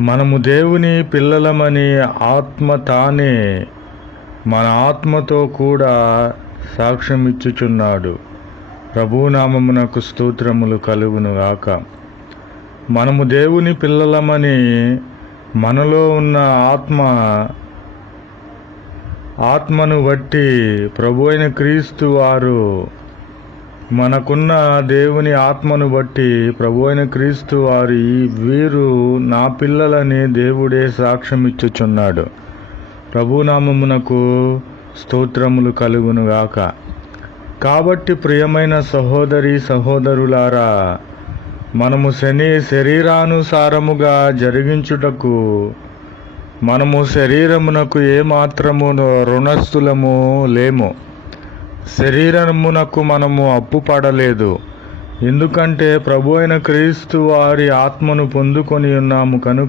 మనము దేవుని పిల్లలమని ఆత్మ తానే మన ఆత్మతో కూడా సాక్ష్యమిచ్చుచున్నాడు. ప్రభునామమునకు స్తోత్రములు కలుగును గాక. మనము దేవుని పిల్లలమని మనలో ఉన్న ఆత్మను బట్టి ప్రభు అయిన క్రీస్తు వారు, మనకున్న దేవుని ఆత్మను బట్టి ప్రభు అయిన క్రీస్తు వారు వీరు నా పిల్లలని దేవుడే సాక్ష్యమిచ్చుచున్నాడు. ప్రభునామమునకు స్తోత్రములు కలుగును గాక. కాబట్టి ప్రియమైన సహోదరి సహోదరులారా, మనము శరీరానుసారముగా జరిగించుటకు మనము శరీరమునకు ఏమాత్రము రుణస్థులము లేము. శరీరమునకు మనము అప్పుపడలేదు. ఎందుకంటే ప్రభు అయిన క్రీస్తు వారి ఆత్మను పొందుకొని ఉన్నాము కనుక